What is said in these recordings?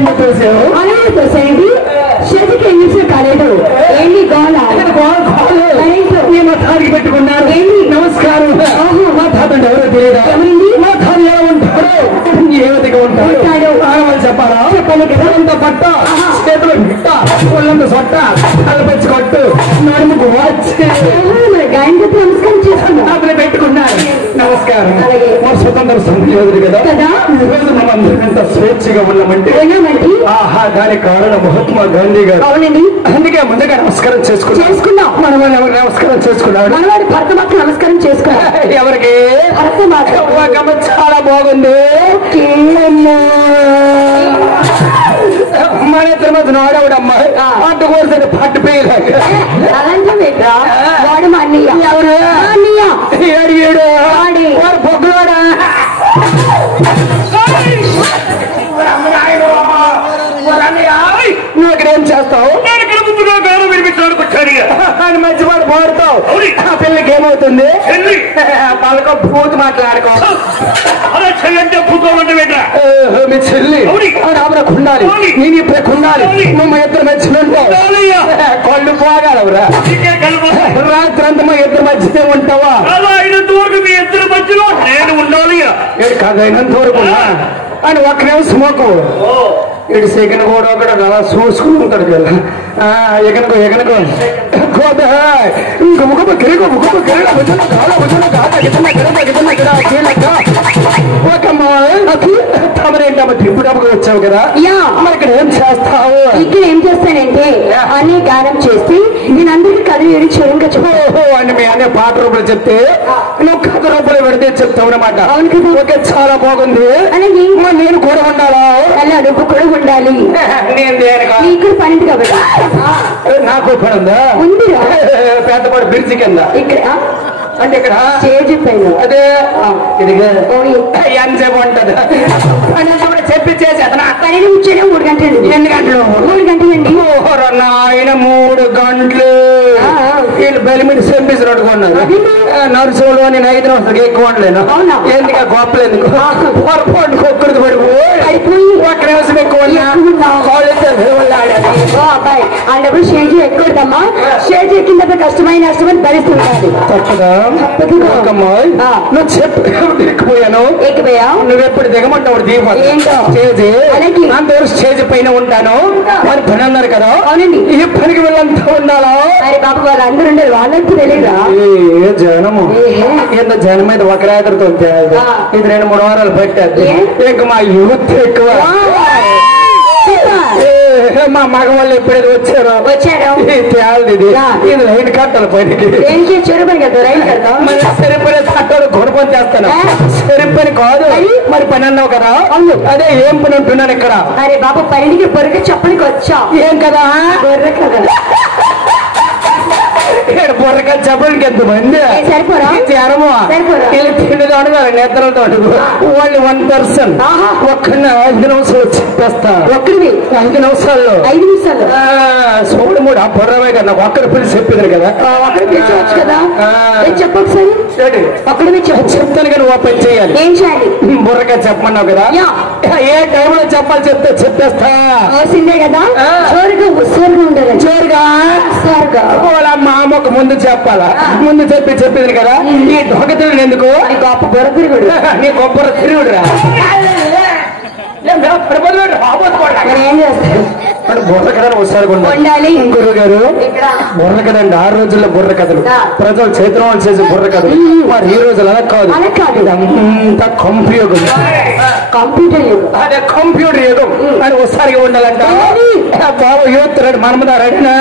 ఎందుకు చూసావు? అలాగే చూసేయండి. చేతికి ఏం చేసే కాలేదు. ఏంటి గోళ మా తాడికి పెట్టుకున్నారు. ఏంటి నమస్కారం. మా తాత ఎవరో తెలియదా? ఎవరండి? మా తాత ఎలా ఉంటాడు? ఏవతిగా ఉంటాడు? ఆడవాళ్ళు చెప్పాలా? చెప్పాలి కదా. అంత పట్ట, చేతులు బిట్ట, ఒళ్ళంత సొట్ట, తలపెచ్చి కొట్టు, నడుముకు వచ్చి మరి గాయత్రి నమస్కారం చేసుకున్నాం. అతను పెట్టుకున్నారు. నమస్కారం. అలాగే. మా స్వతంత్ర సంయోజుడు కదా. కదా. ఈ రోజు మనం అందరం ఎంత స్వేచ్ఛగా ఉన్నామంటే ఉన్నామండి. ఆహా దానికి కారణం మహాత్మా గాంధీ గారు. అవునండి. అందుకే ముందుగా నమస్కారం చేసుకున్నాం. మనం ఎవరు నమస్కారం చేసుకున్నాడు? మనవాడి భర్త మాకు నమస్కారం చేసుకున్నాం. ఎవరికి? భర్త మాకు. ఒక చాలా బాగుంది. మన ఇద్దరి మధ్య ఆడవుడమ్మా అడ్డు కోరిసరి పట్టు పేయలేక అలాంటి బిడ్డా వాడు మా అన్నయ్య. ఎవరు? అన్నయ్య ఏడు వాడి. వాడు పొగ్గులోడా? నువ్వు ఇక్కడ ఏం చేస్తావు? అని మంచివాడు పోడతావు. ఆ పిల్లకి ఏమవుతుంది? పలక పూర్తి మాట్లాడుకో. మీ చెల్లి ఆవిడకు ఉండాలి. నేను ఇప్పుడు ఉండాలి. నువ్వు మా ఇద్దరు మధ్యలో కళ్ళు పోగలవురా. రాత్రి అంతా మా ఇద్దరు మధ్యనే ఉంటావా? మీ ఇద్దరు మధ్యలో నేను ఉండాలి. కదైనంత వరకు అని ఒక్క నిమిషం మోకు. ఇటు సెకండ్ కూడా ఒకటి అలా చూసుకుని ఉంటాడు కదా. ఎగనుకో ఎగనుకో తమరేంటమ్మా ట్రిప్పు డబ్బుగా వచ్చావు కదా. మరి ఇక్కడ ఏం చేస్తావు? ఇక్కడ ఏం చేస్తానంటే అనే గానం చేసి నేను అందరికీ కథ ఏడు చెరువుగా చెప్పు అని మీ అనే పాట రూపంలో చెప్తే నువ్వు కథ రూపంలో పెడితే చెప్తావు అనమాట. అవును కదా. ఓకే చాలా బాగుంది. అలాగే నేను కూడా ఉండాలా? అలా నువ్వు కూడా ఉండాలి. నేను దేనికా? నీకు పని కాబట్టి నాకు పని ఉందా? ఉందిరా. పెద్దపాడు బ్రిడ్జి కింద ఇక్కడ అంటే ఇక్కడ స్టేజ్ పైన అదే ఇదిగా ఓయ్. ఎంతసేపు ఉంటది అని కూడా చెప్పి చేసి అతను పని కూర్చొని 3 గంటలు. ఎన్ని గంటలు? 3 గంటలండి. ఆయన 3 గంటలు వీళ్ళు బెలిమిడి సెంపీస్ అడుగున్నారు. నర్సులు నేను 5 నిమిషాలు ఎక్కువ ఉండలేను. అవునా? ఎందుకు గొప్పలేదు పొరపాటు కొక్కుడు పడిపోయి ఒక్క నిమిషం ఎక్కువ అబ్బాయి అన్నప్పుడు స్టేజ్ ఎక్కడమ్మా. స్టేజ్ ఎక్కిన తర్వాత కష్టమైన నష్టమని భరిస్తుంటారు. తప్పదా? నువ్వు చెప్పు ఎక్కిపోయాను. ఎక్కిపోయా నువ్వెప్పుడు దిగమంటావు దీపం ఏంటో? స్టేజ్ అలాగే. అందరూ స్టేజ్ పైన ఉంటాను మరి పని అన్నారు కదా. అవునండి. ఈ పనికి వెళ్ళంతా ఉండాలా? అరే బాబు వాళ్ళు అందరూ ఉండరు. వాళ్ళకి తెలియదా? ఏ జనము ఇంత జనం మీద ఒక రాత్రితో ఇది 2-3 వారాలు పట్టేది. ఇంకా మా యూత్ ఎక్కువ. మా మగవాళ్ళు ఎప్పుడైతే వచ్చారో తేలది ఇది రైలు కట్టాలి పనికి. చెరుపని కదా రైలు కడతా. మరి సరిపడే కట్టాలి గుణపని చేస్తాను. సరిపని కాదు మరి పని అన్నావు కదా. అదే ఏం పని ఉంటున్నాను ఇక్కడ. అరే బాబు పైనకి బొరక చెప్పడానికి వచ్చా. ఏం కదా బొర్ర కదా బొర్రక చెప్పడానికి ఎంతమంది సరిపోరా? తిండితో అడగాలి నిద్రలతో అడుగు. వాళ్ళు 1 పర్సన్ ఒక్కడిని 5 నిమిషాలు చెప్పేస్తా. ఒక్కడివి 5 నిమిషాల్లో 5 నిమిషాలు సోడు మూడు ఆ బొర్రమే కదా. ఒక్కడి పిలిచి చెప్పేది కదా. ఒక్కడి పిలిచవచ్చు కదా. చెప్పు ఒకసారి. ఒక్కడి చెప్తాను కానీ ఓ పని చేయాలి. ఏం చేయాలి? బుర్రగా చెప్పమన్నావు కదా. ఏ టైంలో చెప్పాలి చెప్తే చెప్పేస్తా. సిందే కదా. జోరుగా ఉత్సారుగా ఉండదు. జోరుగా ఉత్సారుగా మా అమ్మకు ముందు చెప్పాలా? ముందు చెప్పింది కదా. ఈ దొంగ తిరుగుడు ఎందుకు? గొప్ప బొర తిరుగుడు. నీ గొప్ప తిరుగుడు రా. ఏం చేస్తారు? బుర్ర కథలు ఒకసారి ఉండాలి. గురువు గారు బుర్ర కథండి. ఆ రోజుల్లో బుర్ర కథలు ప్రజలు చేతులు చేసే బుర్ర కథలు. మరి ఈ రోజులు అలా కాదు. అంతా కంప్యూటర్ యుగం. అదే కంప్యూటర్ యుగం అని ఒకసారిగా ఉండాలంట. బాబు యూత్ రెడ్డి మనమదారన్నా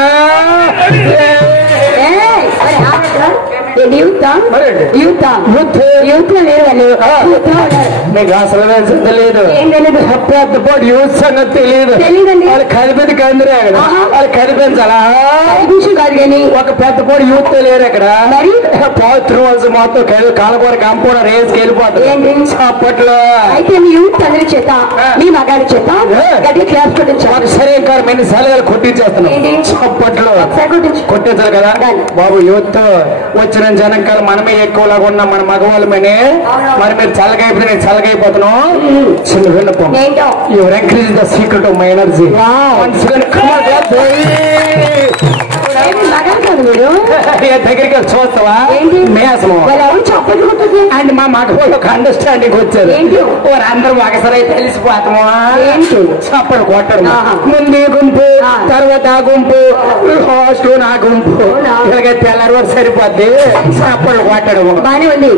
మీకు అసలు తెలియదు. పెద్దపాటు యూత్ సంగతి తెలియదు. వాళ్ళు కలిపేది కందిరే కదా. వాళ్ళు కనిపించాలా కాదు కానీ ఒక పెద్దపాటు యూత్ లేరు ఇక్కడ. పౌత్రవలసి మొత్తం కాలకూర కాంపౌండర్ రేసుకి వెళ్ళిపోతుంది అప్పట్లో. అయితే మీ యూత్ అందరి చేత మీ మగాడి చేత గట్టి క్లాస్ కొట్టించాలి. సరే ఇంకా మేము సెలవులు కొట్టించేస్తున్నాం. అప్పట్లో కొట్టించాలి కదా బాబు. యూత్ వచ్చిన నుంచి వెనకాల మనమే ఎక్కువలాగా ఉన్నాం మన మగవాళ్ళమని. మరి మీరు చల్లగైపోతే నేను చల్లగైపోతున్నాం. చిన్న విన్నపం, your encourage the secret of my energy. దగ్గరికి చూస్తావా మేసము అండ్ మా మగవాళ్ళు ఒక అండర్స్టాండింగ్ వచ్చారు. అందరూ ఒకసారి తెలిసిపోతామా చప్పలు కొట్టరు. ముందు గుంపు, తర్వాత ఆ గుంపు, లాస్ట్ నా గుంపు, ఇలాగైతే తెల్లారి వరకు సరిపోద్ది. చప్పలు కొట్టడం బానే ఉంది.